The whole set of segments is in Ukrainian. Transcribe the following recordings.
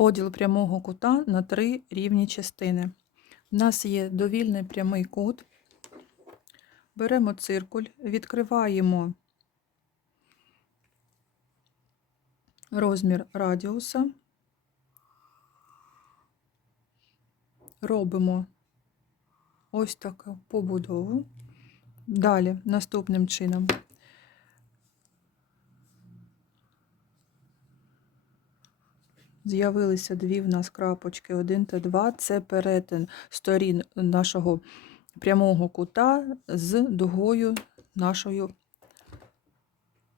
Поділ прямого кута на три рівні частини. У нас є довільний прямий кут. Беремо циркуль, відкриваємо розмір радіуса, робимо ось таку побудову. Далі наступним чином з'явилися дві в нас крапочки 1 та 2. Це перетин сторін нашого прямого кута з дугою нашою,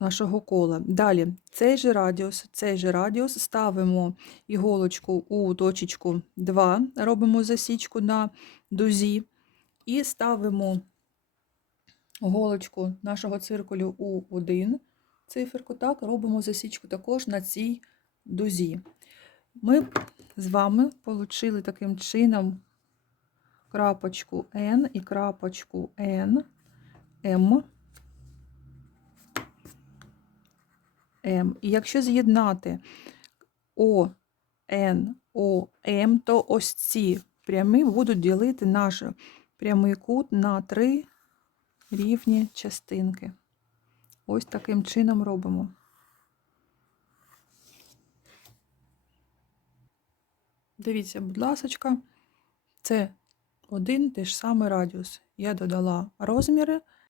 нашого кола. Далі цей же радіус, цей же радіус ставимо іголочку у точечку 2, робимо засічку на дузі і ставимо голочку нашого циркулю у 1 циферку, так, робимо засічку також на цій дузі. Ми з вами отримали таким чином крапочку N і крапочку N, M, M. І якщо з'єднати O, N, O, M, то ось ці прямі будуть ділити наш прямий кут на три рівні частинки. Ось таким чином робимо. Дивіться, будь ласочка, це один той самий радіус. Я додала розміри